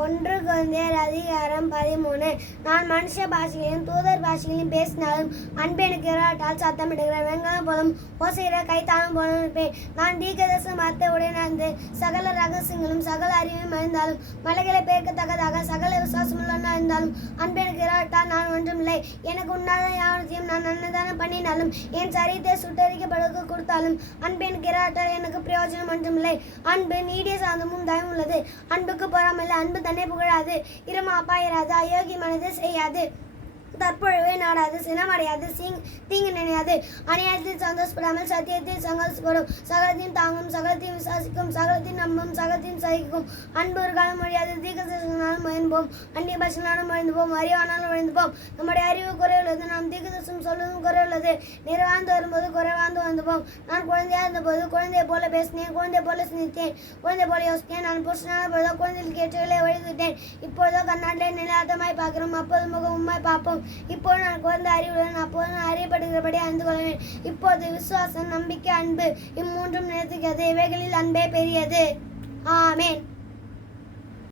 1 கொரிந்தியர் அதிகாரம் 13. நான் மனுஷ பாஷைகளையும் தூதர் பாஷைகளையும் பேசினாலும் அன்பு எனக்கு இராட்டால் சத்தமிடுகிறேன். வெண்கலம் போலும் ஓசையிற கைத்தாளம் போலும் இருப்பேன். நான் தீர்க்கதரிசன வார்த்தை உடையனாந்து சகல ரகசியங்களும் சகல அறிவையும் அறிந்தாலும் மலைகளை பெயர்க்கத்தக்கதாக சகல விசுவாசமுள்ளவனாக இருந்தாலும் அன்பு எனக்கு இராட்டால் நான் ஒன்றுமில்லை. எனக்கு உண்டான யாவற்றையும் நான் அன்னதானம் பண்ணினாலும் என் சரீரத்தை சுட்டரிக்கப்படுவதற்கு கொடுத்தாலும் அன்பு எனக்கு இராட்டால் எனக்கு பிரயோஜனம் ஒன்றுமில்லை. அன்பு நீடிய சாந்தமும் தயவும் உள்ளது. அன்புக்கு பொறாமையில்லை. அன்பு தன்னை புகழாது, இருமாப்பாயிராது, அயோக்கியமானது செய்யாது, தற்பொழுவே நாடாது, சினமடையாது, தீங்கு நினையாது, அநியாயத்தில் சந்தோஷப்படாமல் சத்தியத்தில் சந்தோஷப்படும், சகலத்தையும் தாங்கும், சகலத்தையும் விசுவாசிக்கும், சகலத்தையும் நம்பும், சகலத்தையும் சகிக்கும். அன்பு ஒரு காலம் மொழியாது. தீர்க்கதரிசனாலும் மறைந்துபோம், அந்நிய பாஷையினாலும் மறைந்துபோம், அறிவானாலும் மறைந்துபோம். நம்முடைய அறிவு குறைவுள்ளது, நாம் தீர்க்கதரிசனம் சொல்வதும் குறைவுள்ளது. நிறைவாழ்ந்து வரும்போது குறைவாழ்ந்து வந்துபோம். நான் குழந்தையாக இருந்தபோது குழந்தையை போல பேசினேன், குழந்தை போல சிந்தித்தேன், குழந்தை போல யோசித்தேன். நான் புருஷனான போதோ குழந்தைகளுக்கு ஏற்றவர்களை வழிவிட்டேன். இப்போதோ கண்ணாடிலே நிலாட்டமாய் பார்க்கிறோம், அப்போது முகமுமாய் பார்ப்போம். இப்போது நான் குழந்தை அறிவுடன், அப்போது நான் அறியப்படுகிறபடி அறிந்து கொள்வேன். இப்போது விசுவாசம், நம்பிக்கை, அன்பு இம்மூன்றும் நிலைத்திருக்கிறது. இவைகளில் அன்பே பெரியது. ஆமென்.